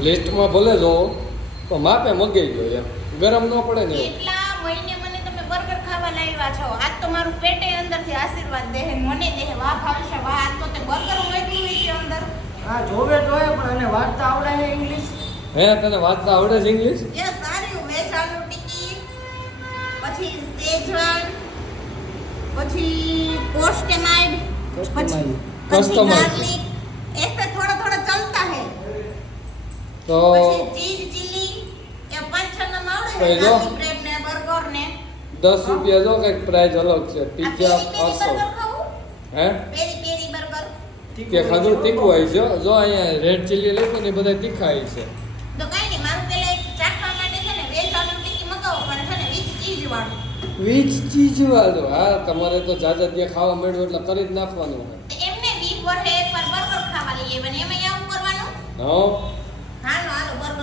લિસ્ટમાં ભલે જો તો માપે મગાઈ ગયો એમ ગરમ ન પડે ને એટલા મહિને મને તમે બર્ગર ખાવા લાવ્યા છો આજ તો મારું પેટે અંદરથી આશીર્વાદ દે મને દે વાહ ભાવશે વાહ આજ તો તે બર્ગર મોકલી છે અંદર હા જોવે તોય પણ એને વાંચતા આવડે છે ઇંગ્લિશ હે તને વાંચતા આવડે છે ઇંગ્લિશ એ સારી વેજ આલુ ટિક્કી પછી સેજવાન પછી કોસ્ટમાઇડ પછી ગાર્લિક ऐसे थोड़ा थोड़ा चलता है તો પછી ચીઝ ચીલી એ પાંચ છ ના માવડે તો છે જો. ગાર્લિક બ્રેડ ને બર્ગર ને 10 રૂપિયા જો કઈક પ્રાઇસ અલગ છે આ પિઝા પેરી પેરી 500 બર્ગર ખાવું હે પેરી પેરી બર્ગર કે ખાધું તીખું હોય છે જો અહીંયા રેડ ચીલી લઈ ને બધા તીખા હોય છે તો કાઈ નહીં મારું પેલા એક ચાખવા માટે છે ને વેજ આલુ ટિક્કી મગાવો પણ છે ને વિથ ચીઝ વાળું વીજ ચીજ વાળો હા તમારે તો જાજા ત્યાં ખાવા મળ્યું એટલે કરી જ નાખવાનું હોય એમને વીક વર્ષે એકવાર બર્ગર ખાવા લઈએ પણ એમાં આવું કરવાનું હા હાલો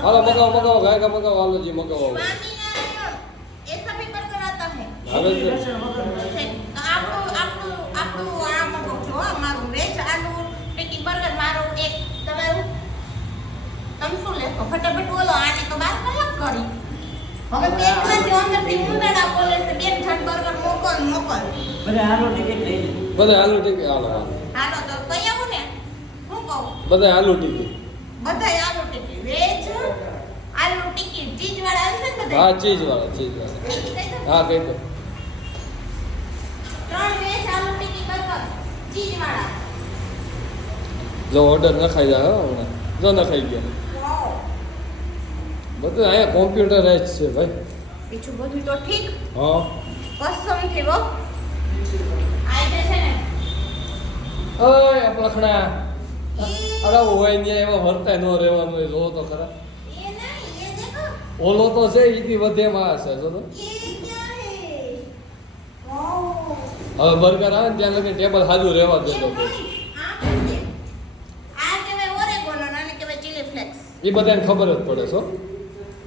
હાલો બર્ગર હાલો મગાવો ગાયકા મગાવો હાલો જી મગાવો સ્વામિનારાયણ ऐसा भी बर्गर आता है હવે છે તો આપણું આ મગાવ છો મારું વેજ આલુ ટિક્કી બર્ગર મારું એક તમારું તમે શું લેશો ફટાફટ બોલો આને તો 12 કલાક કરી હવે પેટમાંથી અંદરથી ઉંદરડા બોલે છે બેન ઠંડ બર્ગર મોકલ ભલે આનો ટિકિટ લઈ લે બધા આલુ ટીકી હાલો હાલો તો કઈ આવું ને હું કહું બધા આલુ ટીકી બધાય આલુ ટિક્કી વેજ આલુ ટિક્કી ચીઝ વાળા હશે ને બધા હા ચીજ વાળા હા કહી દો 3 વેજ આલુ ટિક્કી બર્ગર ચીઝ વાળા જો ઓર્ડર નખાઈ જાય હો હમણાં જો નખાઈ ગયા વાવ બધું અહીંયા કોમ્પ્યુટરાઇઝ છે ભાઈ બીજું બધું તો ઠીક હા કસમથી વો આઈ છે ને ઓય અપલખણા અરે હોય ને એવા વર્તાય ન રહેવાનું હોય જો તો ખરા ये नहीं ये देखो ઓલો તો છે ઈથી વધે માં હશે જો તો ये क्या है वाओ હવે બર્ગર આવે ને ત્યાં લગી ટેબલ હાજુ રહેવા ये દેતો नहीं आ कैसे आ के मैं ओरेगोनो नाने के मैं चिली फ्लेक्स એ બધાને ખબર જ પડે છો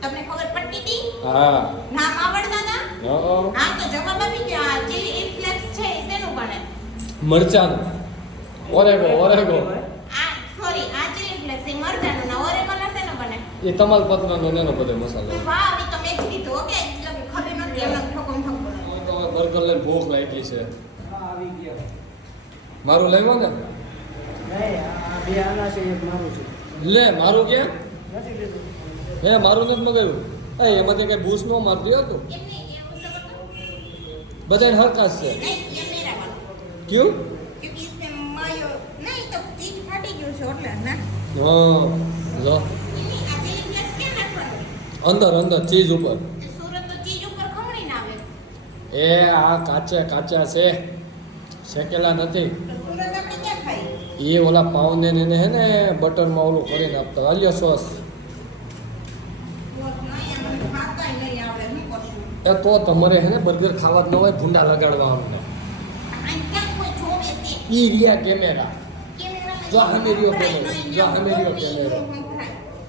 તમને ખબર પડતી હતી હા નામ આવડતા હતા હા હા તો જવાબ આપી દે આ ચિલી ફ્લેક્સ છે એ શેનું બને મરચાનું ઓરેગો આ સોરી આ ચિલી ફ્લેક્સ એ મરચાનું ના ઓરેગોનો શેનું બને એ તમાલપત્રનો નેનો બધો મસાલો વાહ એ તો મેં જ કીધું ઓકે એટલે કે ખબર નથી એમ ઠોકમ ઠોક બોલે તો હવે બર્ગર લઈને ભૂખ લાગી છે હા આવી ગયા મારું લેવો ને નહીં આ બે આના છે એક મારું છે લે મારું ક્યાં નથી લીધું હે મારું નથી મગાવ્યું એમાંથી કઈ બૂસ નો મારતી હતું એમ નહીં એવું સબર તો બધાને હરકાશ છે નહીં ये मेरा वाला ક્યું क्योंकि इसमें मायो नहीं तो चीज फाटी गયું છે એટલે ના હા જો એની આ ચીલી ફ્લેક્સ ક્યાં નાખવાનું અંદર અંદર ચીઝ ઉપર એ સુરત તો ચીજ ઉપર ખમણીને આવે એ આ કાચા છે શેકેલા નથી તો સુરત આપણે ક્યાં ખાઈ એ ઓલા પાઉને ને હે ને બટરમાં ઓલું કરીને આપતા આલિયા સોસ બસ નહીં મને ખાતા નહીં આવડે હું કરશું એ તો તમારે હે ને બર્ગર ખાવા જ ન હોય ભૂંડા લગાડવાનું આ ક્યાં કોઈ જોવે છે ઈ લ્યા કેમેરા કેમેરામાં જો સામે રહ્યો કેમેરો, જો સામે રહ્યો કેમેરો.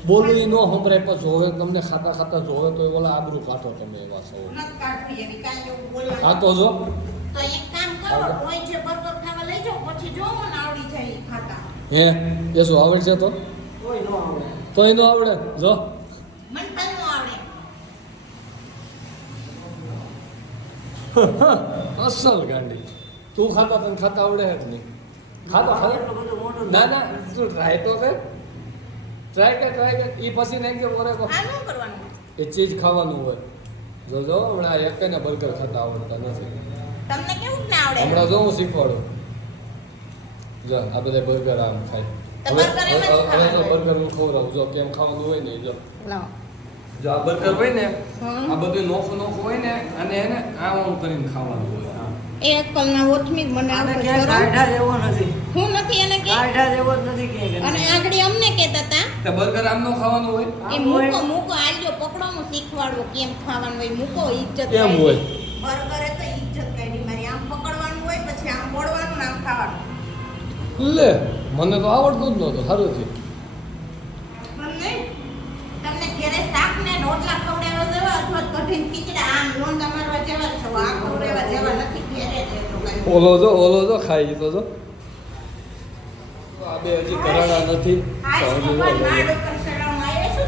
બોલું એ નો સંભળાય પણ જોવે તમને ખાતા જોવે તો એ ઓલા આબરૂ કાઢો તમે એવા સૌ નત કાઢવી એવી કાંઈ એવું બોલવાનું. હા તો જો તો એક કામ કરો રોજ જે બર્ગર ખાવા લઈ જાઓ પછી જો મને આવડી જાય ઈ ખાતા હે એ શું આવડશે તો કોઈ ન આવડે તો એનો આવડે જો મને પણ ન આવડે અસલ ગાંડી તું ખાતો તને ખાતા આવડે જ નહીં ખાતો એટલું બધું મોટું ના ના તું ટ્રાય તો કર ટ્રાય કર એ પછી નાખજો મોરે કો આ ન કરવાનું એ ચીજ ખાવાનું હોય જો હમણાં એક ને બર્ગર ખાતા આવડતા નથી તમને કેવું ના આવડે હમણાં જો હું શીખવાડું જો આ બધા બર્ગર આમ ખાય તો હવે burger એમ જ હવે તો ખાવાનું હોય. બર્ગર હું ખવડાવું જો કેમ ખાવાનું હોય ને જો લાવો જો આ બર્ગર હોય ને હમ. આ બધું નોખું હોય ને અને એને આમ કરીને ખાવાનું હોય હા એ અક્કલના ઓથમી જ મને આને આવડે ક્યાંય કાઢા જેવો નથી હું નથી એને કે કાઢા જેવો જ નથી ક્યાંય અને આગળ અમને કહેતા હતા તે બર્ગર આમ નો ખાવાનું હોય એ મૂકો આલ્યો પકડવાનું શીખવાડો કેમ ખાવાનું હોય મૂકો ઇજ્જત કેમ હોય બર્ગરે તો ઇજ્જત કાઢી મારી આમ પકડવાનું હોય પછી આમ બોળવાનું ને આમ ખાવાનું લે મને તો આવડતું જ નહોતું સારું છે તમને તમને ઘરે શાક ને રોટલા ખવડાવવા જેવા અથવા કઢીને ખીચડા આમ લોંદા મારવા જેવા છો આ ખવડાવવા જેવા નથી ઘરે જ એટલું કાંઈ. ઓલો જો ખાઈ તો જો આ બે હજી કરાણા નથી આ તો હજી ભગવાન જો માળ ઉપર ચડાવવામાં આવે છે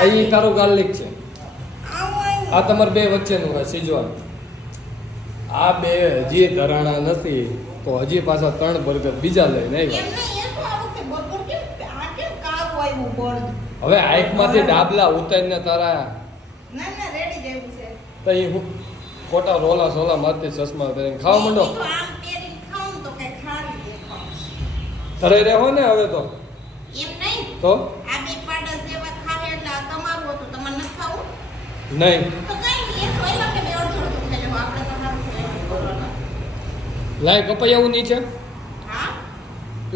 અહીં તારું ગાર્લિક છે આવું આ તમારે બે વચ્ચેનું છે સિજવાન આ બે હજી ધરાણા નથી તો હજી પાછા 3 બર્ગર બીજા લઈને આવ્યા એમ નહીં, એ તો આ વખતે બર્ગર કેમ આ કેમ કાળું આવ્યું બોર્ડ? હવે આંખમાંથી ડાબલા ઉતારીને તારા ના ના રેડી જેવું છે. તો એ હું ખોટા રોલા સોલા મારતી ચશ્મા પહેરીને ખાવા માંડો એ તો આમ પહેરીને ખાઉં તો કઈ ખારી દેખાવ. ઘરે રહેવો ને હવે તો એમ નહીં, તો આ બે પાડા જેવા ખાવે એટલે આ તમારું હતું, તમારે નથી ખાવું? નહીં તો કઈ નહીં, એ તો એલા કે બે અડધું અડધું ખાઈ લેવું, આપણે તો સારું છે એવું કરવાનું. લાય કપાઈ આવું નહીં છે હા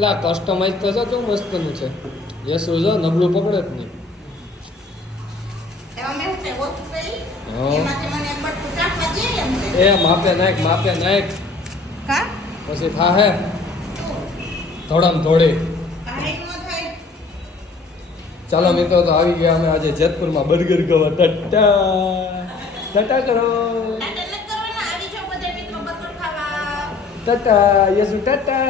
લા કસ્ટમાઇઝ તો છે તો મસ્તનું છે યસુ જો નબળું પકડે જ નહીં એમાં મેં તે ઓછું કરી, હા. એમાંથી મને એક બટકું ચાખવા દે એમ છે. એ માપે નાખ કા? પછી થાહે શું? થોડામ થોડી કાંઈ ન થાય. ચાલો મિત્રો તો આવી ગયા અમે આજે જેતપુરમાં બર્ગર ખાવા ટાટા ટાટા કરો ટાટા નથી કરવાના, આવી જાઓ બધા મિત્રો બર્ગર ખાવા. ટાટા યસુ ટાટા